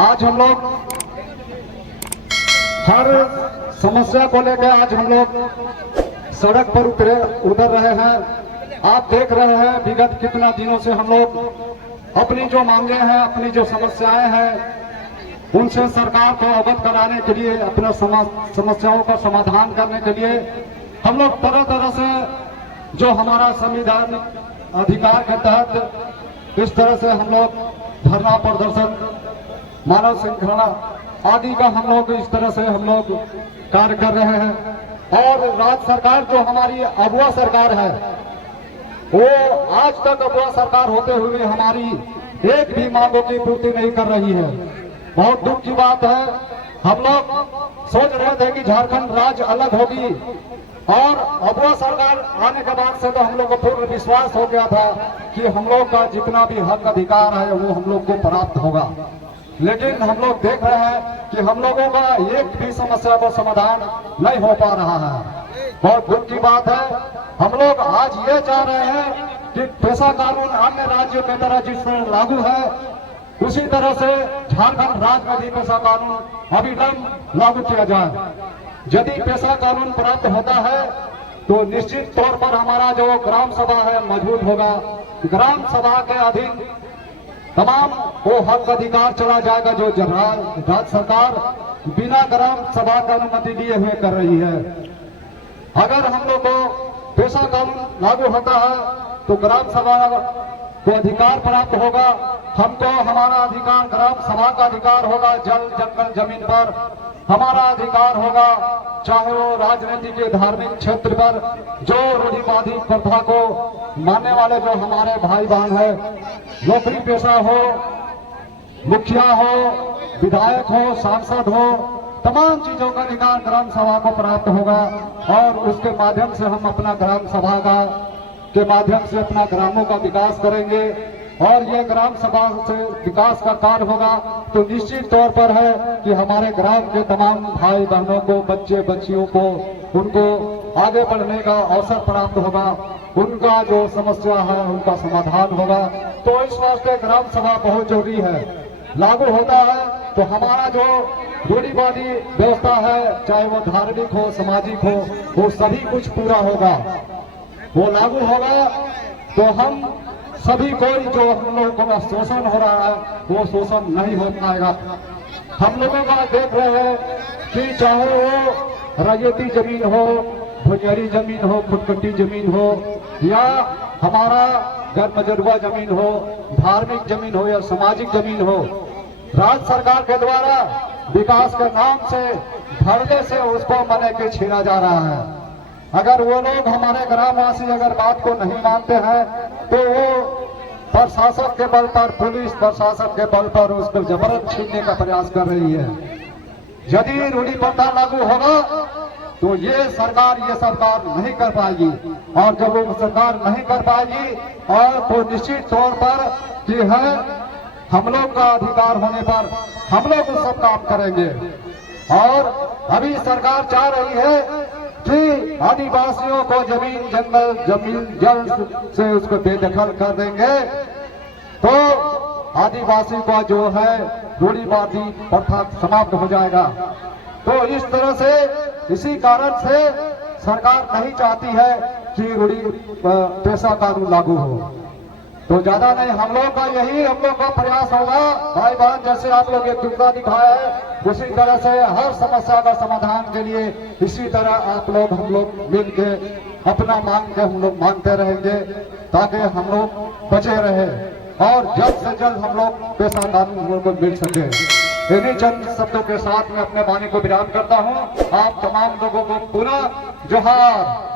आज हम लोग हर समस्या को लेकर आज हम लोग सड़क पर उतर रहे हैं। आप देख रहे हैं विगत कितना दिनों से हम लोग अपनी जो मांगे हैं, अपनी जो समस्याएं हैं, उनसे सरकार को अवगत कराने के लिए, अपने समस्याओं का समाधान करने के लिए हम लोग तरह तरह से जो हमारा संविधानिक अधिकार के तहत इस तरह से हम लोग धरना प्रदर्शन, मानव श्रृंखला आदि का हम लोग इस तरह से हम लोग कार्य कर रहे हैं। और राज्य सरकार जो हमारी अगुआ सरकार है, वो आज तक अगुआ सरकार होते हुए हमारी एक भी मांगों की पूर्ति नहीं कर रही है। बहुत दुख की बात है। हम लोग सोच रहे थे कि झारखंड राज्य अलग होगी, और अगुआ सरकार आने के बाद से तो हम लोग को पूर्ण विश्वास हो गया था कि हम लोग का जितना भी हक अधिकार है वो हम लोग को प्राप्त होगा। लेकिन हम लोग देख रहे हैं कि हम लोगों का एक भी समस्या का समाधान नहीं हो पा रहा है। बहुत दुख की बात है। हम लोग आज ये चाह रहे हैं कि पेशा कानून अन्य राज्यों की तरह जिस तरह लागू है, उसी तरह से झारखंड राज्य में भी पेशा कानून अविलंब लागू किया जाए। यदि पेशा कानून प्राप्त होता है तो निश्चित तौर पर हमारा जो ग्राम सभा है मजबूत होगा। ग्राम सभा के अधीन तमाम वो हक अधिकार चला जाएगा जो राज्य सरकार बिना ग्राम सभा की अनुमति लिए हुए कर रही है। अगर हम लोग को पेशा कानून लागू होता है तो ग्राम सभा को अधिकार प्राप्त होगा। हमको हमारा अधिकार, ग्राम सभा का अधिकार होगा। जल जंगल जमीन पर हमारा अधिकार होगा, चाहे वो राजनीति के धार्मिक क्षेत्र पर जो रूढ़िवादी प्रथा को मानने वाले जो हमारे भाई बहन है, नौकरी पेशा हो, मुखिया हो, विधायक हो, सांसद हो, तमाम चीजों का अधिकार ग्राम सभा को प्राप्त होगा। और उसके माध्यम से हम अपना ग्राम सभा के माध्यम से अपना ग्रामों का विकास करेंगे। और ये ग्राम सभा से विकास का कार्य होगा तो निश्चित तौर पर है कि हमारे ग्राम के तमाम भाई बहनों को, बच्चे बच्चियों को, उनको आगे बढ़ने का अवसर प्राप्त होगा। उनका जो समस्या है उनका समाधान होगा। तो इस वास्ते ग्राम सभा बहुत जरूरी है। लागू होता है तो हमारा जो रूढ़िवादी व्यवस्था है, चाहे वो धार्मिक हो, सामाजिक हो, वो सभी कुछ पूरा होगा। वो लागू होगा तो हम सभी कोई जो हम लोगों का शोषण हो रहा है वो शोषण नहीं हो पाएगा। हम लोगों का देख रहे हैं कि चाहे वो रैयती जमीन हो, भुजरी जमीन हो, खुदकटी जमीन हो, या हमारा गैर जमीन हो, धार्मिक जमीन हो या सामाजिक जमीन हो, राज्य सरकार के द्वारा विकास के नाम से धरने से उसको मने के छीना जा रहा है। अगर वो लोग, हमारे ग्रामवासी अगर बात को नहीं मानते हैं तो वो प्रशासन के बल पर, पुलिस प्रशासन के बल पर उसको जबरदस्त छीनने का प्रयास कर रही है। यदि रूढ़ी प्रथा लागू होगा तो ये सरकार नहीं कर पाएगी। और जब वो सरकार नहीं कर पाएगी और तो निश्चित तौर पर कि है हम लोग का अधिकार होने पर हम लोग उस सब काम करेंगे। और अभी सरकार चाह रही है कि आदिवासियों को जमीन, जंगल, जमीन, जल से उसको बेदखल कर देंगे तो आदिवासी का जो है रूढ़िवादी प्रथा समाप्त हो जाएगा। तो इस तरह से, इसी कारण से सरकार नहीं चाहती है कि रूढ़ी पेशा कानून लागू हो। तो ज्यादा नहीं, हम लोग का यही हम लोग का प्रयास होगा। भाई बहन, जैसे आप लोग एक दुर्गा दिखाया है उसी तरह से हर समस्या का समाधान के लिए इसी तरह आप लोग, हम लोग मिलके अपना मांग के हम लोग मांगते रहेंगे ताकि हम लोग बचे रहे और जल्द से जल्द हम लोग पेशा कानून हम लोग को मिल सके। इन्हीं चंद शब्दों के साथ मैं अपने वाणी को विराम करता हूँ। आप तमाम लोगों को पुनः जोहार।